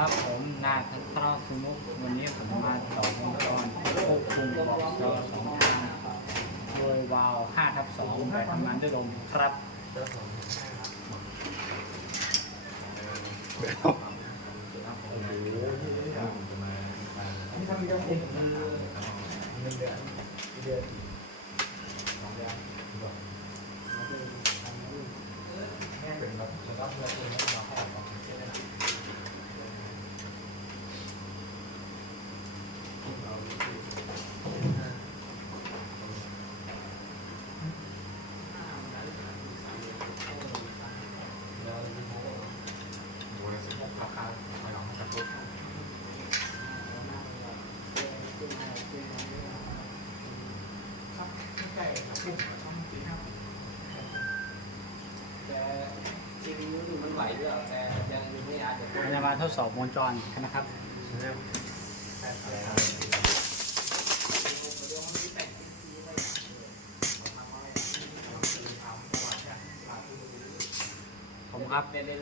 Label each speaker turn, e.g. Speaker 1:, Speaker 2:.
Speaker 1: ครับผมนาทัตราสมุกวันนี้ผมมาต่อวงจรควบคุมบอกจอสองทางโดยวาล์ว5ทับ2แบบทำงานด้วยลมครับ
Speaker 2: แต่จริงมันไหวด้วยแต่ยังไม่อาจจะ
Speaker 1: เราจะมาทดสอบวงจรกันนะครับ ผมครับ
Speaker 2: เป็น